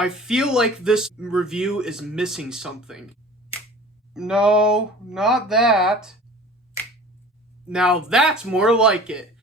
I feel like this review is missing something. No, not that. Now that's more like it.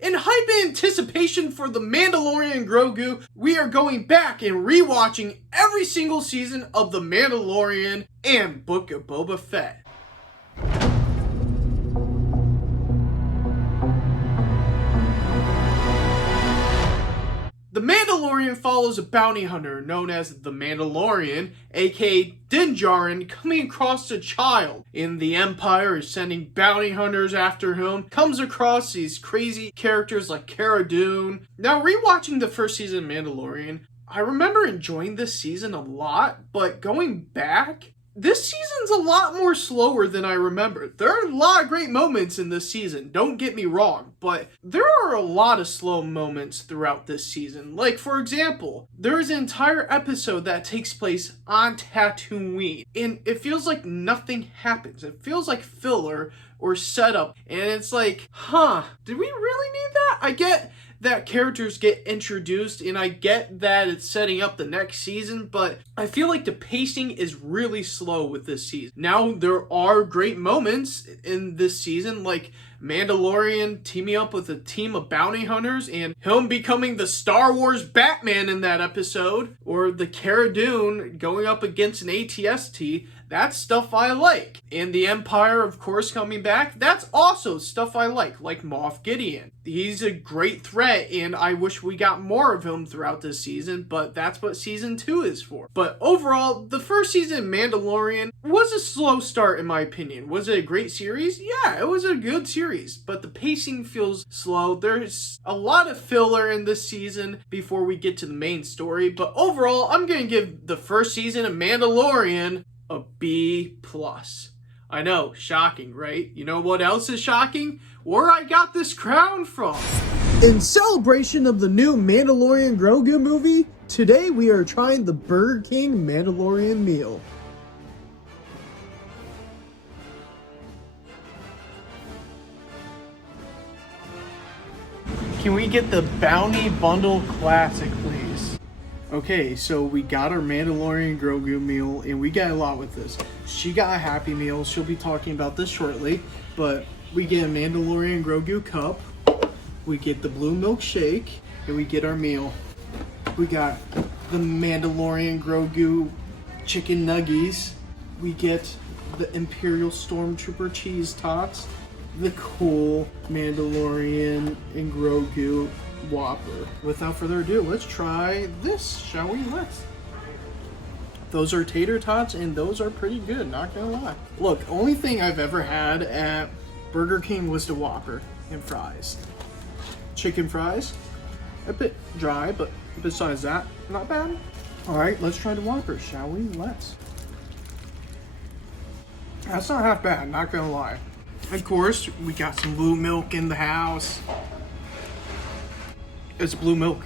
In hype anticipation for The Mandalorian Grogu, we are going back and rewatching every single season of The Mandalorian and Book of Boba Fett. The Mandalorian follows a bounty hunter known as the Mandalorian, aka Din Djarin, coming across a child. And the Empire is sending bounty hunters after him, comes across these crazy characters like Cara Dune. Now, rewatching the first season of Mandalorian, I remember enjoying this season a lot, but going back, this season's a lot more slower than I remember. There are a lot of great moments in this season, don't get me wrong, but there are a lot of slow moments throughout this season. Like, for example, there is an entire episode that takes place on Tatooine, and it feels like nothing happens. It feels like filler or setup, and it's like, did we really need that? I get that characters get introduced, and I get that it's setting up the next season, but I feel like the pacing is really slow with this season. Now, there are great moments in this season, like Mandalorian teaming up with a team of bounty hunters and him becoming the Star Wars Batman in that episode, or the Cara Dune going up against an ATST. That's stuff I like. And the Empire, of course, coming back. That's also stuff I like Moff Gideon. He's a great threat, and I wish we got more of him throughout this season, but that's what Season 2 is for. But overall, the first season of Mandalorian was a slow start, in my opinion. Was it a great series? Yeah, it was a good series, but the pacing feels slow. There's a lot of filler in this season before we get to the main story, but overall, I'm going to give the first season of Mandalorian a B+. I know, shocking, right? You know what else is shocking? Where I got this crown from. In celebration of the new Mandalorian Grogu movie, today we are trying the Burger King Mandalorian meal. Can we get the Bounty Bundle Classic, please? Okay, so we got our Mandalorian Grogu meal, and we got a lot with this. She got a Happy Meal. She'll be talking about this shortly, but we get a Mandalorian Grogu cup. We get the blue milkshake, and we get our meal. We got the Mandalorian Grogu chicken nuggies. We get the Imperial Stormtrooper cheese tots. The cool Mandalorian and Grogu Whopper. Without further ado, let's try this, shall we? Let's. Those are tater tots, and those are pretty good, not gonna lie. Look, only thing I've ever had at Burger King was the Whopper and fries. Chicken fries, a bit dry, but besides that, not bad. Alright, let's try the Whopper, shall we? Let's. That's not half bad, not gonna lie. Of course, we got some blue milk in the house. It's blue milk.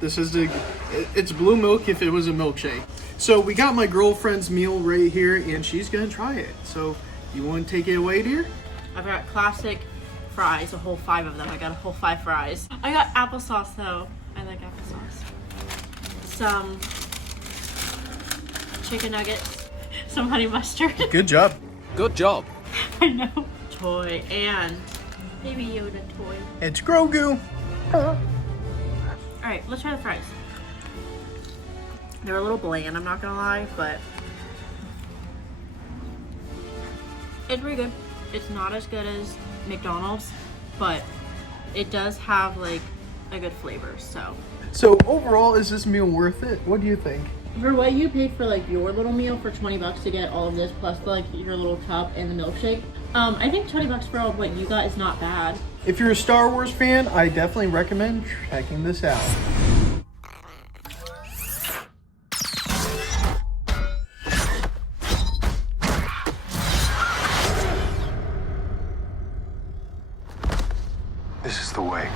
It's blue milk if it was a milkshake. So we got my girlfriend's meal right here, and she's gonna try it. So you want to take it away, dear? I've got classic fries, a whole 5 of them. I got a whole 5 fries. I got applesauce though. I like applesauce. Some chicken nuggets, some honey mustard. Good job. Good job. I know. Toy and Baby Yoda toy. It's Grogu. Alright, let's try the fries. They're a little bland, I'm not gonna lie, but it's pretty good. It's not as good as McDonald's, but it does have like a good flavor, so. So overall, is this meal worth it? What do you think? For what you paid for like your little meal for $20 to get all of this plus like your little cup and the milkshake, I think $20 for all what you got is not bad. If you're a Star Wars fan, I definitely recommend checking this out. This is the way.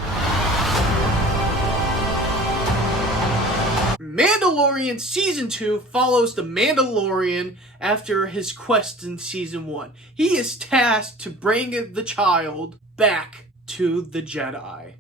Mandalorian Season 2 follows the Mandalorian after his quest in Season 1. He is tasked to bring the child back to the Jedi.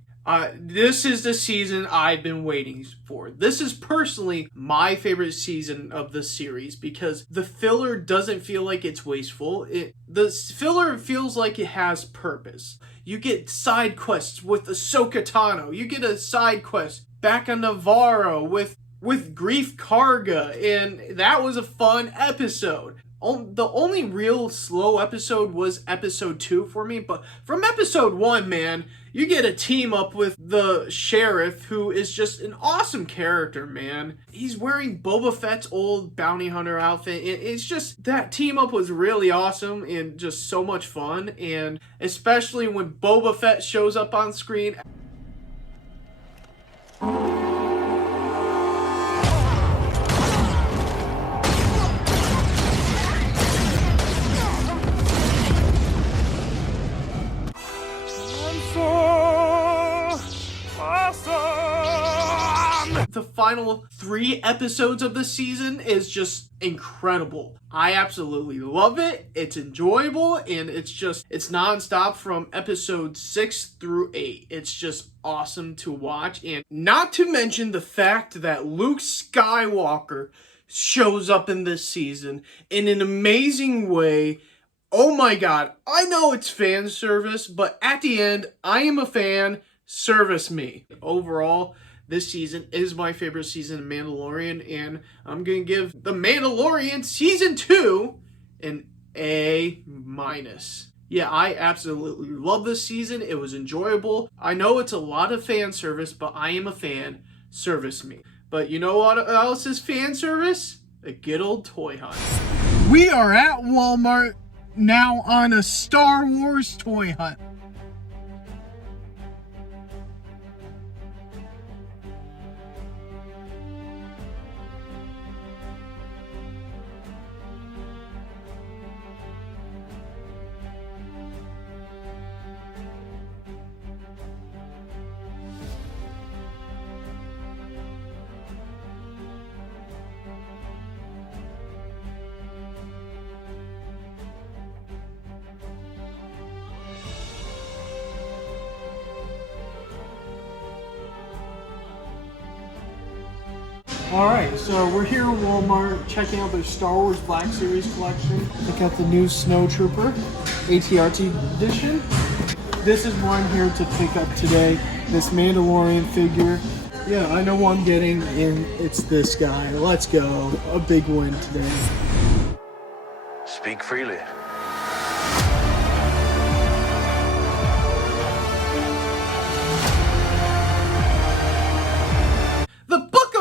This is the season I've been waiting for. This is personally my favorite season of the series because the filler doesn't feel like it's wasteful. The filler feels like it has purpose. You get side quests with Ahsoka Tano. You get a side quest back on Navarro with Grief Karga, and that was a fun episode. The only real slow episode was episode 2 for me, but from episode 1, man, you get a team up with the sheriff, who is just an awesome character, man. He's wearing Boba Fett's old bounty hunter outfit. It's just, that team up was really awesome and just so much fun, and especially when Boba Fett shows up on screen. The final 3 episodes of the season is just incredible. I absolutely love it. It's enjoyable, and it's nonstop from episode 6 through 8. It's just awesome to watch, and not to mention the fact that Luke Skywalker shows up in this season in an amazing way. Oh my god, I know it's fan service, but at the end, I am a fan. Service me. Overall, this season is my favorite season of Mandalorian, and I'm going to give The Mandalorian Season 2 an A-. Yeah, I absolutely love this season. It was enjoyable. I know it's a lot of fan service, but I am a fan. Service me. But you know what else is fan service? A good old toy hunt. We are at Walmart now on a Star Wars toy hunt. Alright, so we're here at Walmart checking out their Star Wars Black Series collection. They got the new Snow Trooper ATRT edition. This is what I'm here to pick up today, this Mandalorian figure. Yeah, I know what I'm getting, and it's this guy. Let's go. A big win today. Speak freely.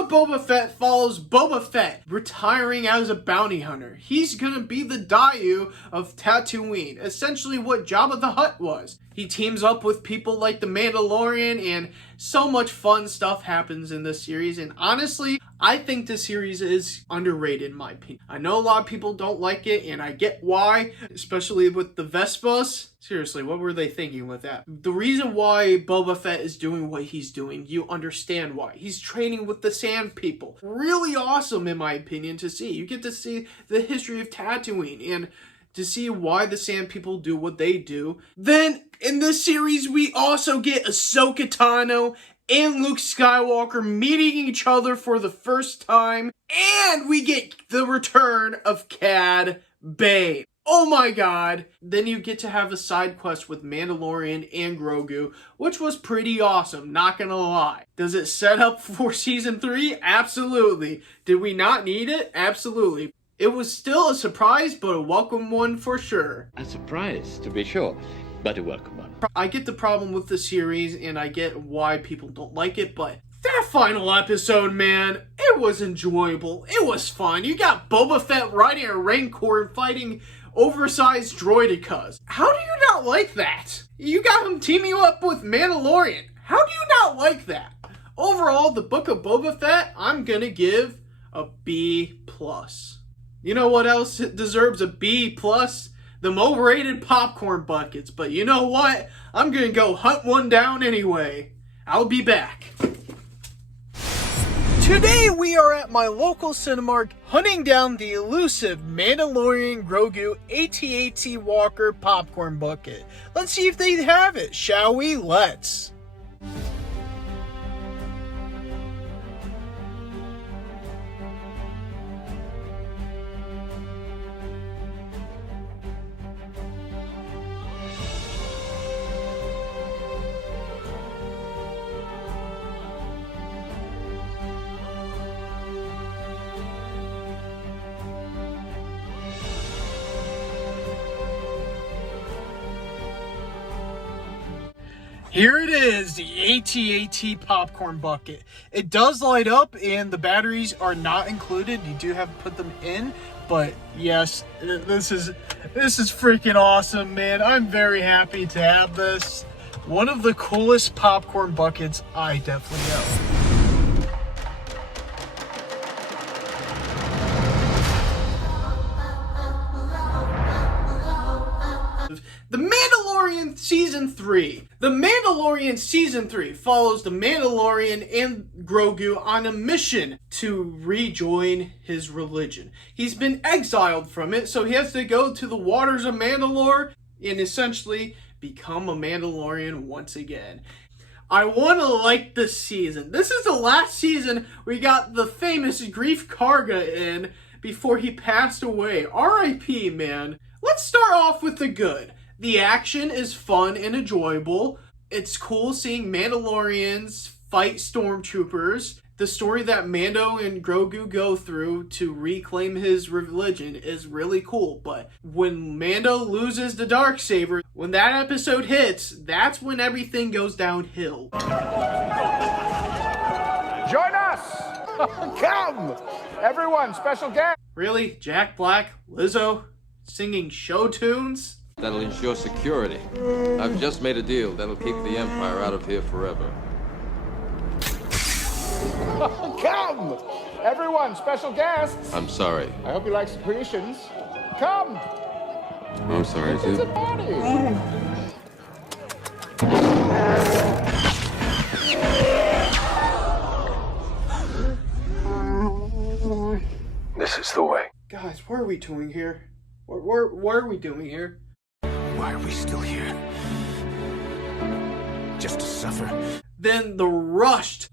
Boba Fett follows Boba Fett retiring as a bounty hunter. He's gonna be the Dayu of Tatooine, essentially what Jabba the Hutt was. He teams up with people like the Mandalorian, and so much fun stuff happens in this series, and honestly, I think this series is underrated in my opinion. I know a lot of people don't like it, and I get why, especially with the Vespas. Seriously, what were they thinking with that? The reason why Boba Fett is doing what he's doing, you understand why. He's training with the Sand People. Really awesome, in my opinion, to see. You get to see the history of Tatooine, and to see why the Sand People do what they do. Then, in this series, we also get Ahsoka Tano and Luke Skywalker meeting each other for the first time. And we get the return of Cad Bane. Oh my god. Then you get to have a side quest with Mandalorian and Grogu, which was pretty awesome, not gonna lie. Does it set up for Season 3? Absolutely. Did we not need it? Absolutely. It was still a surprise, but a welcome one for sure. A surprise, to be sure, but a welcome one. I get the problem with the series, and I get why people don't like it, but that final episode, man, it was enjoyable. It was fun. You got Boba Fett riding a Rancor and fighting oversized droidicas. How do you not like that? You got him teaming up with Mandalorian. How do you not like that? Overall, the Book of Boba Fett, I'm gonna give a B+. You know what else deserves a B+? them overrated popcorn buckets. But you know what? I'm gonna go hunt one down anyway. I'll be back. Today we are at my local Cinemark hunting down the elusive Mandalorian Grogu AT-AT Walker popcorn bucket. Let's see if they have it, shall we? Let's. Here it is, the AT-AT popcorn bucket. It does light up and the batteries are not included. You do have to put them in, but yes, this is freaking awesome, man. I'm very happy to have this. One of the coolest popcorn buckets I definitely own. The Mandalorian Season 3. The Mandalorian Season 3 follows the Mandalorian and Grogu on a mission to rejoin his religion. He's been exiled from it, so he has to go to the waters of Mandalore and essentially become a Mandalorian once again. I want to like this season. This is the last season we got the famous Grief Karga in before he passed away. R.I.P., man. Let's start off with the good. The action is fun and enjoyable. It's cool seeing Mandalorians fight stormtroopers. The story that Mando and Grogu go through to reclaim his religion is really cool. But when Mando loses the Darksaber, when that episode hits, that's when everything goes downhill. Join us! Come! Everyone, special guest! Really? Jack Black? Lizzo? Singing show tunes? That'll ensure security. I've just made a deal that'll keep the Empire out of here forever. Come! Everyone, special guests! I'm sorry. I hope you like secretions. Come! I'm sorry, It's a too. party! This is the way. Guys, what are we doing here? What are we doing here? Why are we still here? Just to suffer? Then the rushed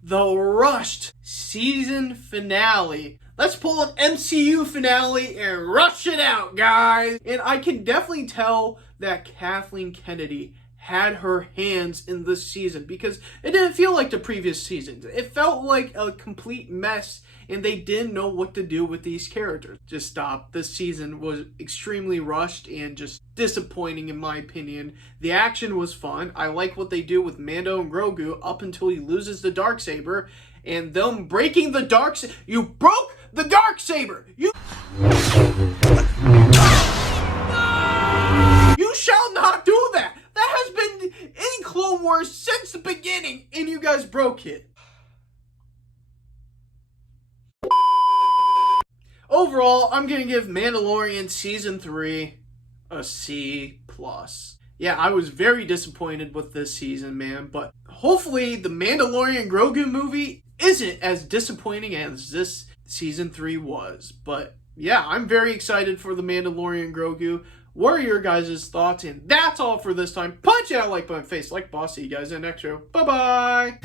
season finale. Let's pull an MCU finale and rush it out, guys. And I can definitely tell that Kathleen Kennedy had her hands in this season because it didn't feel like the previous seasons. It felt like a complete mess and they didn't know what to do with these characters. Just stop. This season was extremely rushed and just disappointing in my opinion. The action was fun. I like what they do with Mando and Grogu up until he loses the Darksaber and them breaking the Darksaber. You broke the Darksaber! You shall not do that! That has been in Clone Wars since the beginning and you guys broke it. Overall, I'm going to give Mandalorian Season 3 a C+. Yeah, I was very disappointed with this season, man, but hopefully the Mandalorian Grogu movie isn't as disappointing as this Season 3 was. But yeah, I'm very excited for the Mandalorian Grogu. What are your guys' thoughts? And that's all for this time. Punch that like button, face like boss. See you guys in the next show. Bye-bye!